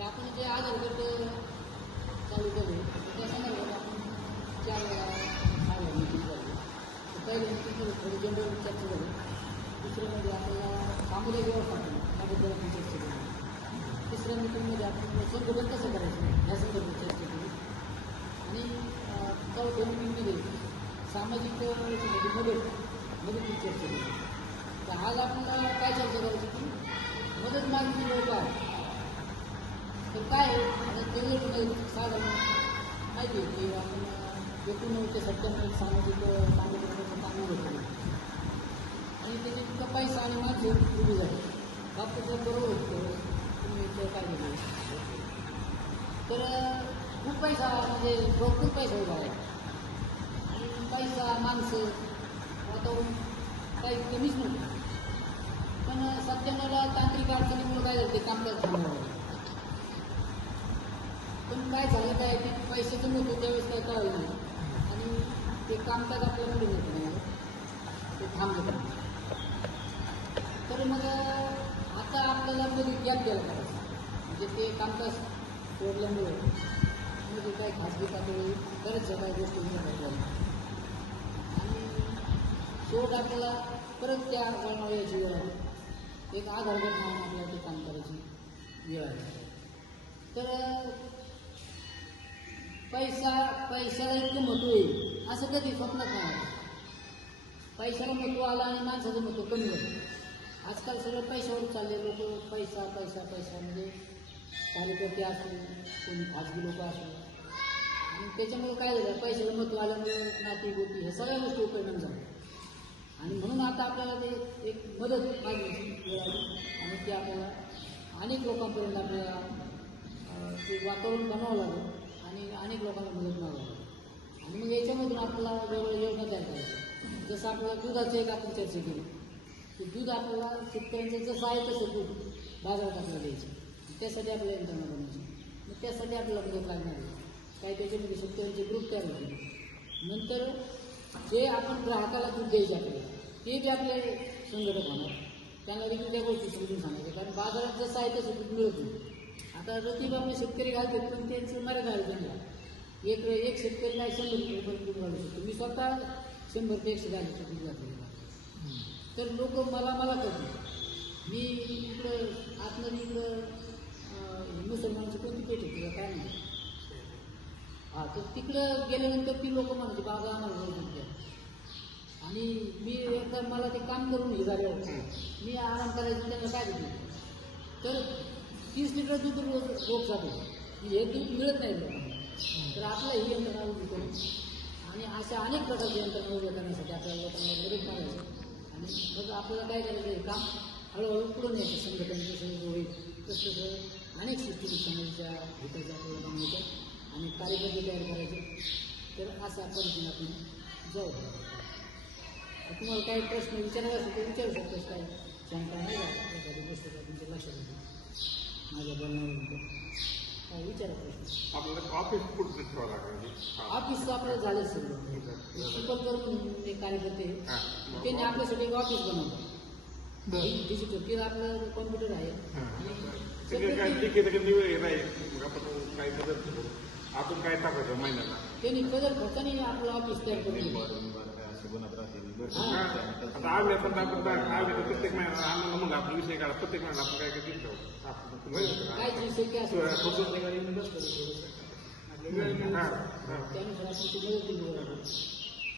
की आपण जे आज अवघड चालू करू त्या संदर्भात आपण चार वेळा सहा वेळा meeting झाली तर पहिल्या थोडी जनरल चर्चा झाली दुसरं म्हणजे आपल्याला सामुदायिक व्यवस्थापन त्याबद्दल आपण चर्चा केली तिसऱ्या मिटिंगमध्ये आपण संघटन कसं करायचं या संदर्भात चर्चा केली आणि चौथ्या मिटिंगमध्ये सामाजिक मदत मदतीची चर्चा केली तर आज आपण काय चर्चा करायची की मदत मागणी लोक आहे तर काय आहे साधारण माहिती की आपण अं, सत्त्याण्णव सामाजिक काम होतं आणि त्याचे तिथं पैसा आणि माणसं उभी झाली बाबतीत बरोबर होतं तुम्ही काय केलं तर खूप पैसा म्हणजे भरपूर पैसा उभा आहे आणि पैसा माणसं वातावरण काही कमीच नव्हतं पण सत्त्याण्णवला तांत्रिक अडचणीमुळे काय झालं ते कामकाज थांबवलं काय झालं काय? ते पैशाचं नव्हतं त्यावेळेस काय कळलं नाही. आणि ते कामकाज आपल्याला मिळत नाही ते थांबलं तर मग आता आपल्याला कधी गॅप द्यायला करायचं म्हणजे ते कामकाज सोडल्यामुळे. म्हणजे काही खाजगी पातळी बऱ्याचशा काही गोष्टी मिळत आणि शेवट आपल्याला परत त्या वळणावर यायची वेळ एक आधार गट म्हणून आपल्याला ते काम करायची वेळ आहे तर पैसा पैशाला इतकं महत्त्व येईल असं कधी स्वप्न काय? पैशाला महत्त्व आलं आणि माणसाचं महत्त्व कमी होतं. आजकाल सगळं पैशावर चालले लोक पैसा पैसा पैसा म्हणजे कार्यकर्ते असो कोणी खाजगी लोक असो. आणि त्याच्यामुळे काय झालं? पैशाला महत्त्व आल्यामुळे नाती गोटी ह्या सगळ्या गोष्टी परिणाम झाला आणि म्हणून आता आपल्याला ते एक मदत मागण्याची वेळ आली आणि ते आपल्याला अनेक लोकांपर्यंत आपल्याला ते वातावरण बनावं लागलं. आणि अनेक लोकांना मदत मिळावं आणि मग याच्यामधून आपल्याला वेगवेगळ्या योजना तयार करायच्या. जसं आपल्याला दुधाचं एक आपण चर्चा केली. की दूध आपल्याला शेतकऱ्यांचं जसं आहे तसं दूध बाजारात आपल्याला द्यायचं. त्यासाठी आपल्याला यंत्रणा बनवायची. मग त्यासाठी आपल्याला मदत लागणार आहे. काही त्याच्यामध्ये शेतकऱ्यांचे ग्रुप तयार होते नंतर जे आपण ग्राहकाला दूध द्यायचे आपल्याला ते बी आपले संघटक होणार. त्यांना वेगवेगळ्या गोष्टी समजून सांगायच्या. कारण बाजारात जसं आहे तसं दूध मिळत नाही. आता रतीब आपले शेतकरी घालतात पण त्यांचं मर्यादा आहे त्यांना एक एक शेतकरी नाही शंभर रुपये दूध घालू शकतो. मी स्वतः शंभर ते एकशे दहा लिटर दूध घातलेलं तर लोक मला मला करतात मी इकडं आतमध्ये इकडं अं, मुसलमानची कोणती पेठ आहे तुला काय नाही हा तर तिकडं गेल्यानंतर ती लोक म्हणते बाबा आम्हाला रोज आणि मी एकदा मला ते काम करून हे झाले मी आराम करायचं त्यांना काय दिलं तर तीस लिटर दूध रोज रोज जातो. हे दूध मिळत नाही लोकांना. तर आपलं ही यंत्रणा उभी करून आणि अशा अनेक प्रकारचे यंत्रणा उभ्या करण्यासाठी आपल्याला लोकांना मदत करायची आणि मग आपल्याला काय करायचं हे काम हळूहळू पुढे न्यायचं. संघटनेचं सहयोग होईल तसं तसं अनेक सिस्टीम समाजाच्या हिताच्या आपल्याला बनवायच्या आणि कार्यकर्ते तयार करायचे. तर अशा पद्धतीने आपण जाऊ तुम्हाला काही प्रश्न विचारायला असेल तर विचारू शकतोस काय? शंका नाही. एखादी गोष्ट तुमच्या लक्षात येते माझ्या विचारा प्रश्न आपल्याला ऑफिस पुढचं ठेवावं लागेल हा. ऑफिस आपलं झालं सगळं सुपर करून ते कार्यकर्ते हा. त्यांनी आपल्यासाठी एक ऑफिस बनवलं. डिजिटल ते आपलं कॉम्प्युटर आहे. नाही आपण काय बदल करू. आपण काय टाकायचं महिन्याला? त्यांनी बदल खर्चाने आपलं ऑफिस तयार करून हा. पण आपण काय आले तर प्रत्येक महिन्याला आम्हाला मग आपण विषय काढा प्रत्येक महिन्याला आपण काय काय ठेवू आपण माहिती आहे काय जी शक्य असेल का? थोडं- त्यानुसार हा, हा. आपण.